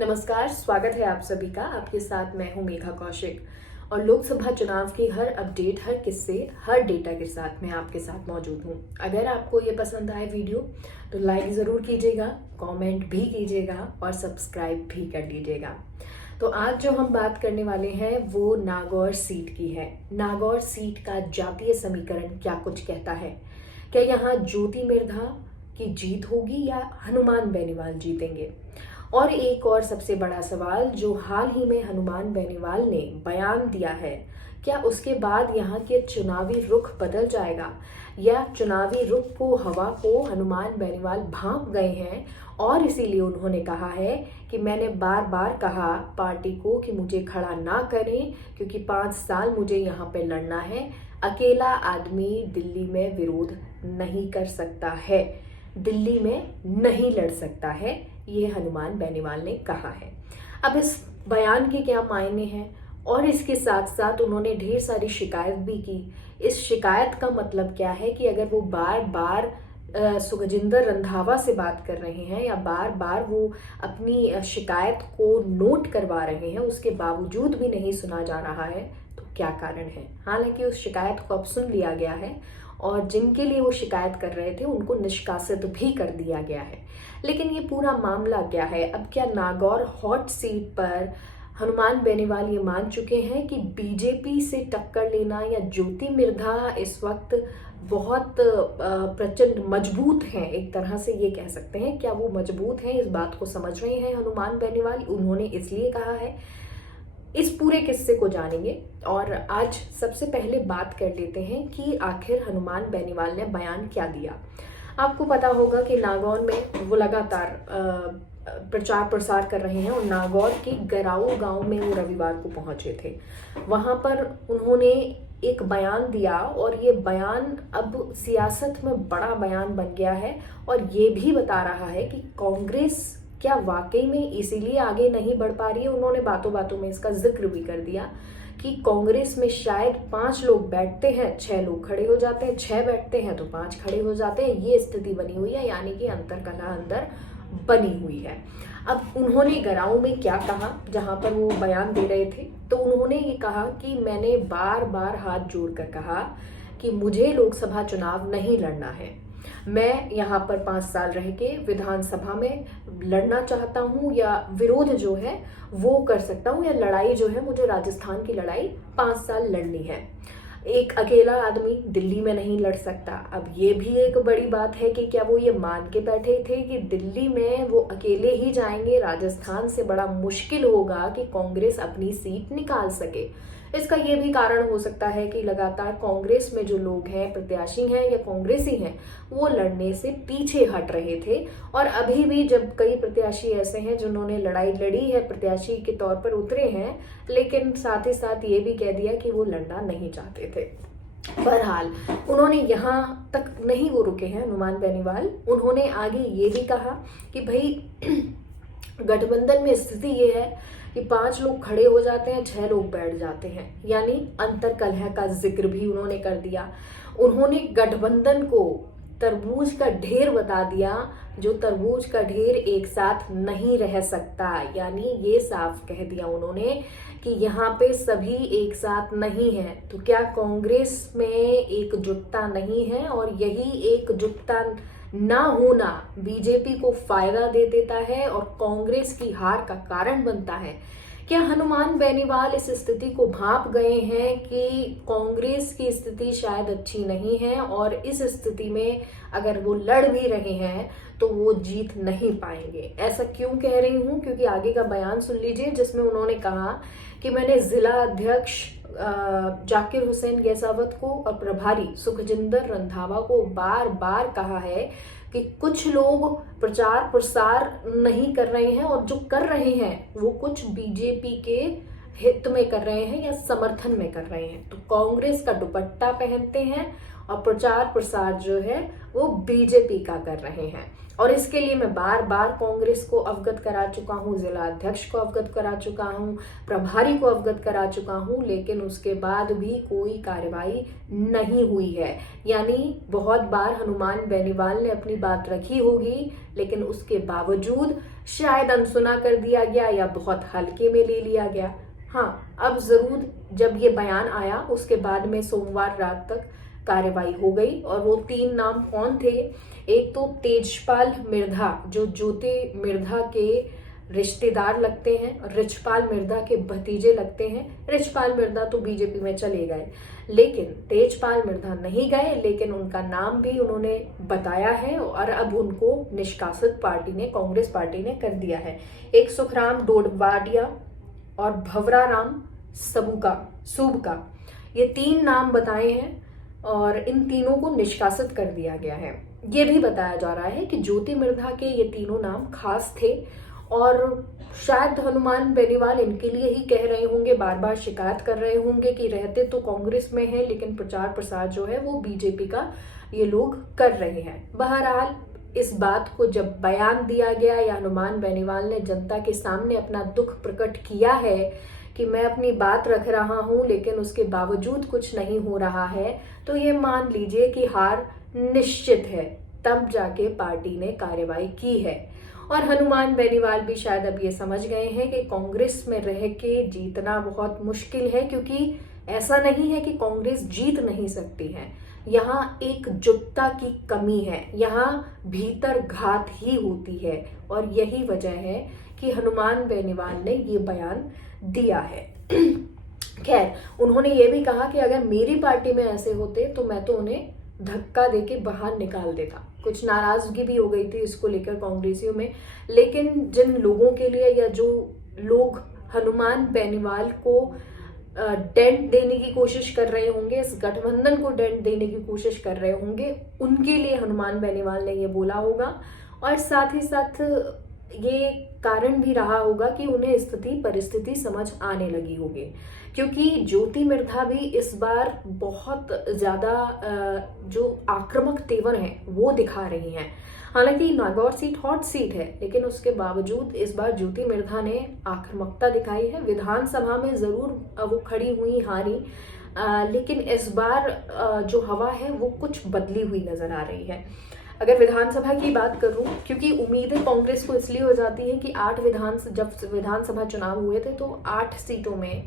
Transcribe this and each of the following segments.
नमस्कार, स्वागत है आप सभी का। आपके साथ मैं हूं मेघा कौशिक और लोकसभा चुनाव की हर अपडेट, हर किस्से, हर डेटा के साथ मैं आपके साथ मौजूद हूं। अगर आपको ये पसंद आए वीडियो तो लाइक ज़रूर कीजिएगा, कमेंट भी कीजिएगा और सब्सक्राइब भी कर लीजिएगा। तो आज जो हम बात करने वाले हैं वो नागौर सीट की है। नागौर सीट का जातीय समीकरण क्या कुछ कहता है? क्या यहाँ ज्योति मिर्धा की जीत होगी या हनुमान बेनीवाल जीतेंगे? और एक और सबसे बड़ा सवाल, जो हाल ही में हनुमान बेनीवाल ने बयान दिया है, क्या उसके बाद यहाँ के चुनावी रुख बदल जाएगा या चुनावी रुख को, हवा को हनुमान बेनीवाल भांप गए हैं और इसीलिए उन्होंने कहा है कि मैंने बार बार कहा पार्टी को कि मुझे खड़ा ना करें क्योंकि 5 साल मुझे यहाँ पे लड़ना है। अकेला आदमी दिल्ली में विरोध नहीं कर सकता है, दिल्ली में नहीं लड़ सकता है, ये हनुमान बेनीवाल ने कहा है। अब इस बयान के क्या मायने हैं और इसके साथ साथ उन्होंने ढेर सारी शिकायत भी की। इस शिकायत का मतलब क्या है कि अगर वो बार बार सुखजिंदर रंधावा से बात कर रहे हैं या बार बार वो अपनी शिकायत को नोट करवा रहे हैं, उसके बावजूद भी नहीं सुना जा रहा है, तो क्या कारण है? हालांकि उस शिकायत को अब सुन लिया गया है और जिनके लिए वो शिकायत कर रहे थे उनको निष्कासित भी कर दिया गया है। लेकिन ये पूरा मामला क्या है? अब क्या नागौर हॉट सीट पर हनुमान बेनीवाल ये मान चुके हैं कि बीजेपी से टक्कर लेना या ज्योति मिर्धा इस वक्त बहुत प्रचंड मजबूत हैं, एक तरह से ये कह सकते हैं। क्या वो मजबूत हैं? इस बात को समझ रहे हैं हनुमान बेनीवाल, उन्होंने इसलिए कहा है। इस पूरे किस्से को जानेंगे और आज सबसे पहले बात कर लेते हैं कि आखिर हनुमान बेनीवाल ने बयान क्या दिया। आपको पता होगा कि नागौर में वो लगातार प्रचार प्रसार कर रहे हैं और नागौर के गराऊ गांव में वो रविवार को पहुंचे थे। वहां पर उन्होंने एक बयान दिया और ये बयान अब सियासत में बड़ा बयान बन गया है और ये भी बता रहा है कि कांग्रेस क्या वाकई में इसीलिए आगे नहीं बढ़ पा रही है। उन्होंने बातों बातों में इसका जिक्र भी कर दिया कि कांग्रेस में शायद 5 लोग बैठते हैं, 6 लोग खड़े हो जाते हैं, 6 बैठते हैं तो 5 खड़े हो जाते हैं, ये स्थिति बनी हुई है, यानी कि अंतरकलह अंदर बनी हुई है। अब उन्होंने गराऊ में क्या कहा, जहां पर वो बयान दे रहे थे, तो उन्होंने ये कहा कि मैंने बार बार हाथ जोड़कर कहा कि मुझे लोकसभा चुनाव नहीं लड़ना है, मैं यहाँ पर 5 साल रह के विधानसभा में लड़ना चाहता हूँ या विरोध जो है वो कर सकता हूँ, या लड़ाई जो है मुझे राजस्थान की लड़ाई 5 साल लड़नी है। एक अकेला आदमी दिल्ली में नहीं लड़ सकता। अब ये भी एक बड़ी बात है कि क्या वो ये मान के बैठे थे कि दिल्ली में वो अकेले ही जाएंगे, राजस्थान से बड़ा मुश्किल होगा कि कांग्रेस अपनी सीट निकाल सके। इसका ये भी कारण हो सकता है कि लगातार कांग्रेस में जो लोग हैं, प्रत्याशी हैं या कांग्रेसी हैं, वो लड़ने से पीछे हट रहे थे। और अभी भी जब कई प्रत्याशी ऐसे हैं जिन्होंने लड़ाई लड़ी है, प्रत्याशी के तौर पर उतरे हैं, लेकिन साथ ही साथ ये भी कह दिया कि वो लड़ना नहीं चाहते थे। बहरहाल उन्होंने यहाँ तक नहीं वो रुके हैं हनुमान बेनीवाल, उन्होंने आगे ये भी कहा कि भाई गठबंधन में स्थिति ये है कि 5 लोग खड़े हो जाते हैं, 6 लोग बैठ जाते हैं, यानी अंतरकलह का जिक्र भी उन्होंने कर दिया। उन्होंने गठबंधन को तरबूज का ढेर बता दिया, जो तरबूज का ढेर एक साथ नहीं रह सकता, यानी ये साफ कह दिया उन्होंने कि यहाँ पे सभी एक साथ नहीं है। तो क्या कांग्रेस में एकजुटता नहीं है और यही एकजुटता ना होना बीजेपी को फायदा दे देता है और कांग्रेस की हार का कारण बनता है? क्या हनुमान बेनीवाल इस स्थिति को भांप गए हैं कि कांग्रेस की स्थिति शायद अच्छी नहीं है और इस स्थिति में अगर वो लड़ भी रहे हैं तो वो जीत नहीं पाएंगे? ऐसा क्यों कह रही हूं? क्योंकि आगे का बयान सुन लीजिए, जिसमें उन्होंने कहा कि मैंने जिला अध्यक्ष जाकिर हुसैन गैसावत को और प्रभारी सुखजिंदर रंधावा को बार बार कहा है कि कुछ लोग प्रचार प्रसार नहीं कर रहे हैं और जो कर रहे हैं वो कुछ बीजेपी के हित में कर रहे हैं या समर्थन में कर रहे हैं। तो कांग्रेस का दुपट्टा पहनते हैं और प्रचार प्रसार जो है वो बीजेपी का कर रहे हैं। और इसके लिए मैं बार बार कांग्रेस को अवगत करा चुका हूँ, जिला अध्यक्ष को अवगत करा चुका हूँ, प्रभारी को अवगत करा चुका हूँ, लेकिन उसके बाद भी कोई कार्रवाई नहीं हुई है। यानी बहुत बार हनुमान बेनीवाल ने अपनी बात रखी होगी, लेकिन उसके बावजूद शायद अनसुना कर दिया गया या बहुत हल्के में ले लिया गया। हाँ, अब जरूर जब ये बयान आया उसके बाद में सोमवार रात तक कार्रवाई हो गई और वो 3 नाम कौन थे? एक तो तेजपाल मिर्धा जो ज्योति मिर्धा के रिश्तेदार लगते हैं, रिचपाल मिर्धा के भतीजे लगते हैं। रिचपाल मिर्धा तो बीजेपी में चले गए, लेकिन तेजपाल मिर्धा नहीं गए, लेकिन उनका नाम भी उन्होंने बताया है और अब उनको निष्कासित पार्टी ने, कांग्रेस पार्टी ने कर दिया है। एक सुखराम डोडवाडिया और भवरा राम सूबका, ये 3 नाम बताए हैं और इन तीनों को निष्कासित कर दिया गया है। ये भी बताया जा रहा है कि ज्योति मिर्धा के ये तीनों नाम खास थे और शायद हनुमान बेनीवाल इनके लिए ही कह रहे होंगे, बार बार शिकायत कर रहे होंगे कि रहते तो कांग्रेस में हैं लेकिन प्रचार प्रसार जो है वो बीजेपी का ये लोग कर रहे हैं। बहरहाल इस बात को जब बयान दिया गया या हनुमान बेनीवाल ने जनता के सामने अपना दुख प्रकट किया है कि मैं अपनी बात रख रहा हूं लेकिन उसके बावजूद कुछ नहीं हो रहा है, तो ये मान लीजिए कि हार निश्चित है। तब जाके पार्टी ने कार्रवाई की है और हनुमान बेनीवाल भी शायद अब ये समझ गए हैं कि कांग्रेस में रह के जीतना बहुत मुश्किल है, क्योंकि ऐसा नहीं है कि कांग्रेस जीत नहीं सकती है, यहाँ एकजुटता की कमी है, यहाँ भीतर घात ही होती है और यही वजह है कि हनुमान बेनीवाल ने ये बयान दिया है। खैर, उन्होंने ये भी कहा कि अगर मेरी पार्टी में ऐसे होते तो मैं तो उन्हें धक्का देके बाहर निकाल देता। कुछ नाराजगी भी हो गई थी इसको लेकर कांग्रेसियों में, लेकिन जिन लोगों के लिए या जो लोग हनुमान बेनीवाल को डेंट देने की कोशिश कर रहे होंगे, इस गठबंधन को डेंट देने की कोशिश कर रहे होंगे, उनके लिए हनुमान बेनीवाल ने ये बोला होगा और साथ ही साथ ये कारण भी रहा होगा कि उन्हें स्थिति परिस्थिति समझ आने लगी होगी, क्योंकि ज्योति मिर्धा भी इस बार बहुत ज्यादा जो आक्रामक तेवर हैं वो दिखा रही हैं। हालांकि नागौर सीट हॉट सीट है, लेकिन उसके बावजूद इस बार ज्योति मिर्धा ने आक्रामकता दिखाई है। विधानसभा में जरूर वो खड़ी हुई, हारी, लेकिन इस बार जो हवा है वो कुछ बदली हुई नजर आ रही है। अगर विधानसभा की बात करूं, क्योंकि उम्मीदें कांग्रेस को इसलिए हो जाती है कि जब विधानसभा चुनाव हुए थे तो 8 सीटों में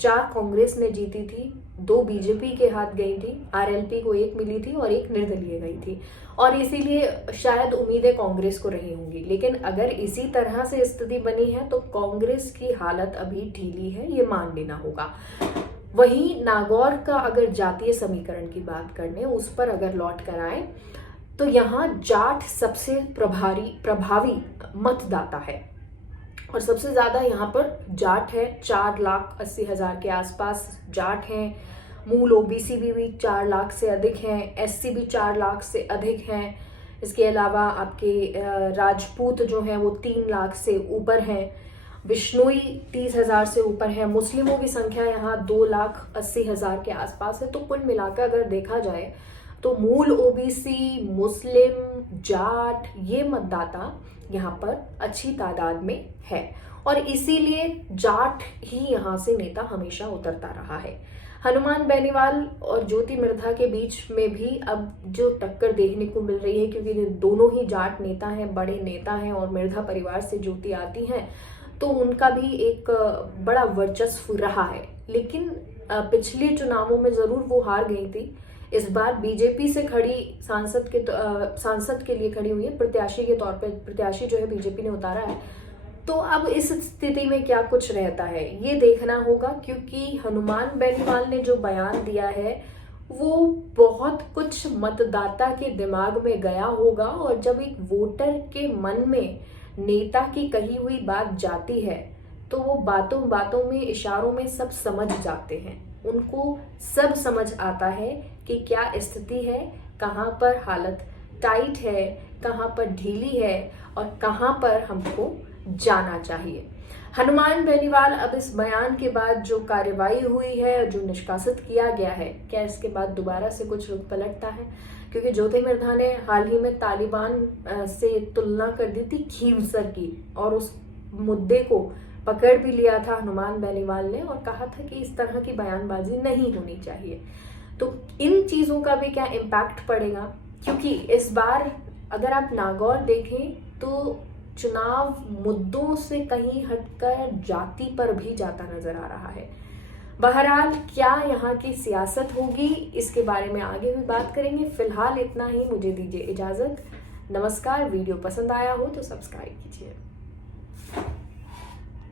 4 कांग्रेस ने जीती थी, 2 बीजेपी के हाथ गई थी, आरएलपी को 1 मिली थी और 1 निर्दलीय गई थी और इसीलिए शायद उम्मीदें कांग्रेस को रही होंगी। लेकिन अगर इसी तरह से स्थिति बनी है तो कांग्रेस की हालत अभी ढीली है, ये मान लेना होगा। वहीं नागौर का अगर जातीय समीकरण की बात करने, उस पर अगर लौट कर आए तो यहाँ जाट सबसे प्रभावी मतदाता है और सबसे ज्यादा यहाँ पर जाट है। 4,80,000 के आसपास जाट हैं। मूल ओबीसी भी 4 लाख से अधिक हैं, एससी भी 4 लाख से अधिक हैं। इसके अलावा आपके राजपूत जो हैं वो 3 लाख से ऊपर हैं, बिश्नोई 30,000 से ऊपर है, मुस्लिमों की संख्या यहाँ 2,80,000 के आसपास है। तो कुल मिलाकर अगर देखा जाए तो मूल ओबीसी, मुस्लिम, जाट, ये मतदाता यहाँ पर अच्छी तादाद में है और इसीलिए जाट ही यहाँ से नेता हमेशा उतरता रहा है। हनुमान बेनीवाल और ज्योति मिर्धा के बीच में भी अब जो टक्कर देखने को मिल रही है, क्योंकि दोनों ही जाट नेता हैं, बड़े नेता हैं और मिर्धा परिवार से ज्योति आती हैं, तो उनका भी एक बड़ा वर्चस्व रहा है। लेकिन पिछले चुनावों में जरूर वो हार गई थी। इस बार बीजेपी से खड़ी सांसद के लिए खड़ी हुई है, प्रत्याशी के तौर पर प्रत्याशी जो है बीजेपी ने उतारा है। तो अब इस स्थिति में क्या कुछ रहता है ये देखना होगा, क्योंकि हनुमान बेनीवाल ने जो बयान दिया है वो बहुत कुछ मतदाता के दिमाग में गया होगा और जब एक वोटर के मन में नेता की कही हुई बात जाती है तो वो बातों बातों में, इशारों में सब समझ जाते हैं। उनको सब समझ आता है कि क्या स्थिति है, कहाँ पर हालत टाइट है, कहाँ पर ढीली है और कहाँ पर हमको जाना चाहिए। हनुमान बेनीवाल अब इस बयान के बाद जो कार्रवाई हुई है, जो निष्कासित किया गया है, क्या इसके बाद दोबारा से कुछ रुख पलटता है? क्योंकि ज्योति मिर्धा ने हाल ही में तालिबान से तुलना कर दी थी खींवसर की और उस मुद्दे को पकड़ भी लिया था हनुमान बेनीवाल ने और कहा था कि इस तरह की बयानबाजी नहीं होनी चाहिए। तो इन चीजों का भी क्या इम्पैक्ट पड़ेगा? क्योंकि इस बार अगर आप नागौर देखें तो चुनाव मुद्दों से कहीं हटकर जाति पर भी जाता नजर आ रहा है। बहरहाल क्या यहाँ की सियासत होगी, इसके बारे में आगे भी बात करेंगे। फिलहाल इतना ही, मुझे दीजिए इजाजत। नमस्कार। वीडियो पसंद आया हो तो सब्सक्राइब कीजिए।